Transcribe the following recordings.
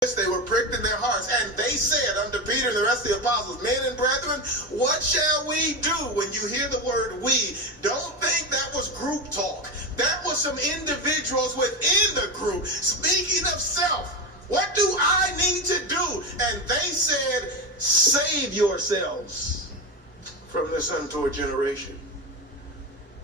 They were pricked in their hearts, and they said unto Peter and the rest of the apostles, men and brethren, what shall we do? When you hear the word we, don't think that was group talk. That was some individuals within the group speaking of self. What do I need to do? And they said, save yourselves from this untoward generation.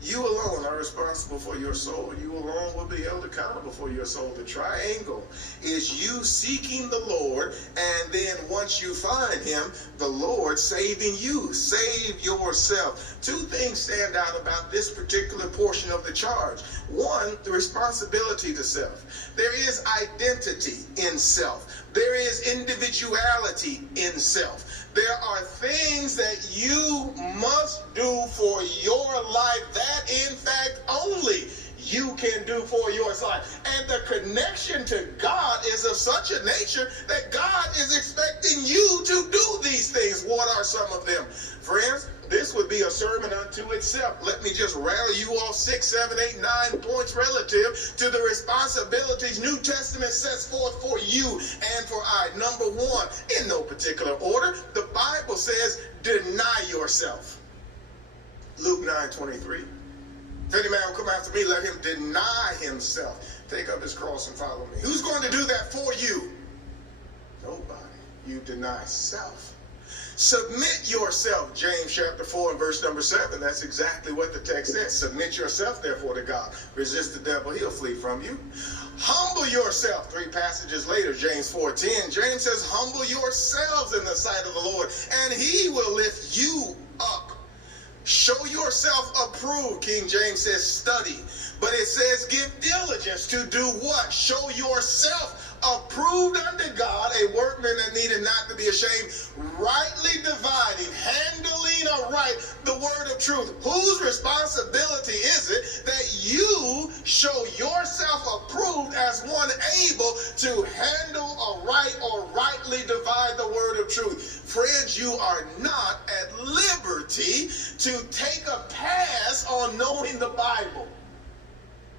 You alone are responsible for your soul. You alone will be held accountable for your soul. The triangle is you seeking the Lord, and then once you find him, the Lord saving you. Save yourself. Two things stand out about this particular portion of the charge. One, the responsibility to self. There is identity in self. There is individuality in self. There are things that you must do for your life that, in fact, only you can do for your life. And the connection to God is of such a nature that God is expecting you to do these things. What are some of them? Friends, this would be a sermon unto itself. Let me just rally you all 6, 7, 8, 9 points relative to the responsibilities New Testament sets forth for you and for I. Number one, in no particular order, the Bible says, deny yourself. Luke 9:23. If any man will come after me, let him deny himself. Take up his cross and follow me. Who's going to do that for you? Nobody. You deny self. Submit yourself, James chapter 4 and verse number 7. That's exactly what the text says. Submit yourself, therefore, to God. Resist the devil, he'll flee from you. Humble yourself. 3 passages later, James 4:10. James says, humble yourselves in the sight of the Lord, and he will lift you up. Show yourself approved. King James says study. But it says give diligence to do what? Show yourself approved unto God, a workman that needed not to be ashamed, rightly dividing, handling aright the word of truth. Whose responsibility is it that you show yourself approved as one able to handle aright or rightly divide the word of truth? Friends, you are not at liberty to take a pass on knowing the Bible.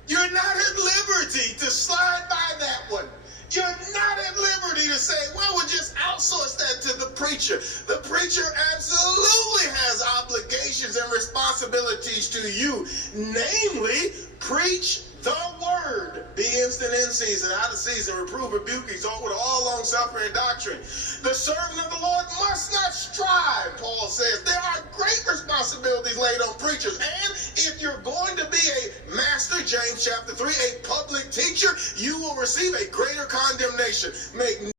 You're not at liberty to slide by that one. You're not at liberty to say, well, we'll just outsource that to the preacher. The preacher absolutely has obligations and responsibilities to you. Namely, preach the word. Be instant in season, out of season, reprove, rebuke, exhort with all long suffering and doctrine. The servant of the Lord must not strive, Paul says. There are great responsibilities laid on preachers. And if you're going to be a master, James chapter 3, a public teacher, you will receive a greater condemnation. Make